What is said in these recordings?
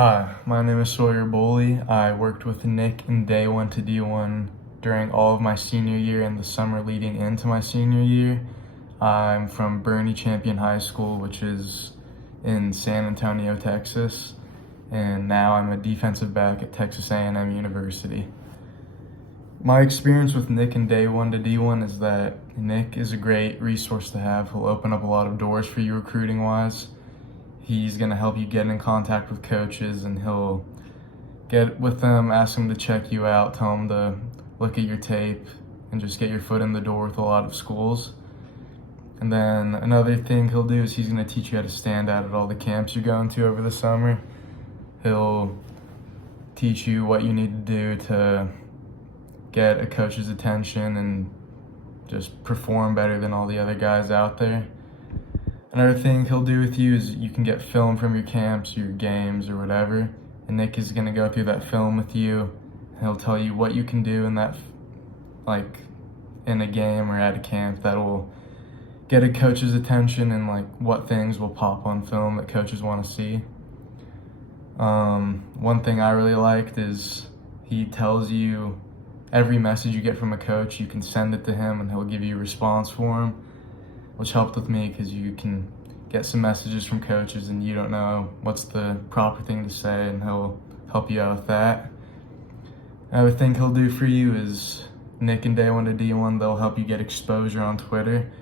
Hi, my name is Sawyer Bolli. I worked with Nick in D1 to D1 during all of my senior year and the summer leading into my senior year. I'm from Bernie Champion High School, which is in San Antonio, Texas, and now I'm a defensive back at Texas A&M University. My experience with Nick in D1 to D1 is that Nick is a great resource to have. He'll open up a lot of doors for you recruiting-wise. He's going to help you get in contact with coaches, and he'll get with them, ask them to check you out, tell them to look at your tape, and just get your foot in the door with a lot of schools. And then another thing he'll do is he's going to teach you how to stand out at all the camps you're going to over the summer. He'll teach you what you need to do to get a coach's attention and just perform better than all the other guys out there. Another thing he'll do with you is you can get film from your camps, your games, or whatever. And Nick is going to go through that film with you. He'll tell you what you can do in that, like, in a game or at a camp that will get a coach's attention, and like what things will pop on film that coaches want to see. One thing I really liked is he tells you every message you get from a coach, you can send it to him and he'll give you a response for him, which helped with me because you can get some messages from coaches and you don't know what's the proper thing to say, and he'll help you out with that. Another thing he'll do for you is Nick and D1 to D1, they'll help you get exposure on Twitter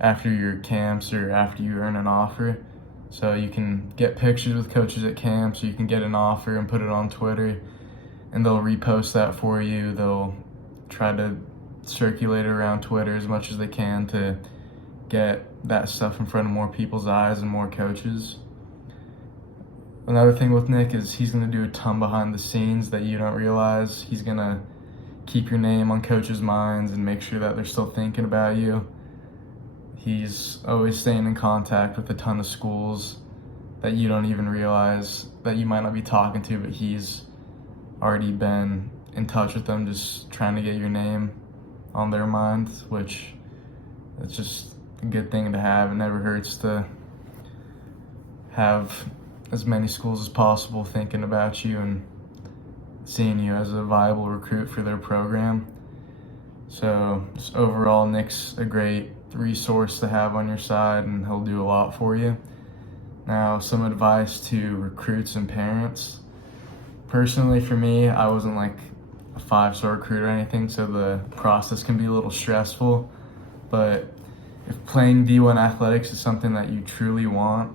after your camps or after you earn an offer. So you can get pictures with coaches at camps, or you can get an offer and put it on Twitter, and they'll repost that for you. They'll try to circulate it around Twitter as much as they can to get that stuff in front of more people's eyes and more coaches. Another thing with Nick is he's going to do a ton behind the scenes that you don't realize. He's going to keep your name on coaches' minds and make sure that they're still thinking about you. He's always staying in contact with a ton of schools that you don't even realize that you might not be talking to, but he's already been in touch with them, just trying to get your name on their minds, which it's just a good thing to have. It never hurts to have as many schools as possible thinking about you and seeing you as a viable recruit for their program. So just overall, Nick's a great resource to have on your side, and he'll do a lot for you. Now, some advice to recruits and parents. Personally, for me, I wasn't like a 5-star recruit or anything, so the process can be a little stressful. But if playing D1 athletics is something that you truly want,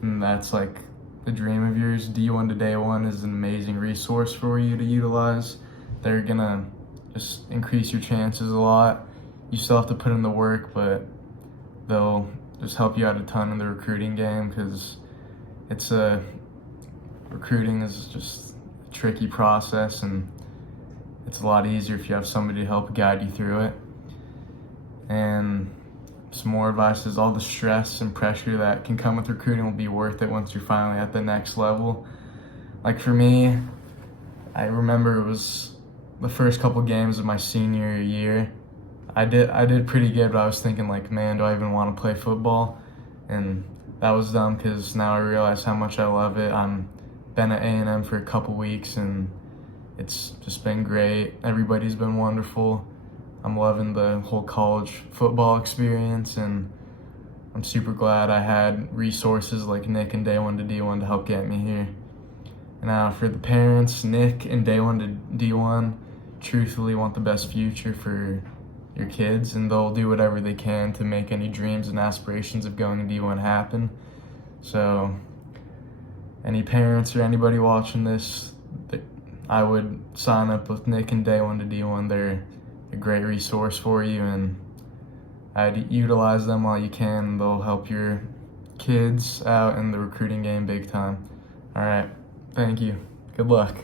and that's like the dream of yours, D1 to D1 is an amazing resource for you to utilize. They're gonna just increase your chances a lot. You still have to put in the work, but they'll just help you out a ton in the recruiting game, because recruiting is just a tricky process, and it's a lot easier if you have somebody to help guide you through it. And some more advice is all the stress and pressure that can come with recruiting will be worth it once you're finally at the next level. Like for me, I remember it was the first couple games of my senior year. I did pretty good, but I was thinking like, man, do I even want to play football? And that was dumb, because now I realize how much I love it. I'm been at A&M for a couple weeks, and it's just been great. Everybody's been wonderful. I'm loving the whole college football experience, and I'm super glad I had resources like Nick and D1 to D1 to help get me here. Now for the parents, Nick and D1 to D1 truthfully want the best future for your kids, and they'll do whatever they can to make any dreams and aspirations of going to D1 happen. So any parents or anybody watching this, I would sign up with Nick and D1 to D1. They're a great resource for you, and I'd utilize them while you can. They'll help your kids out in the recruiting game big time. All right, thank you. Good luck.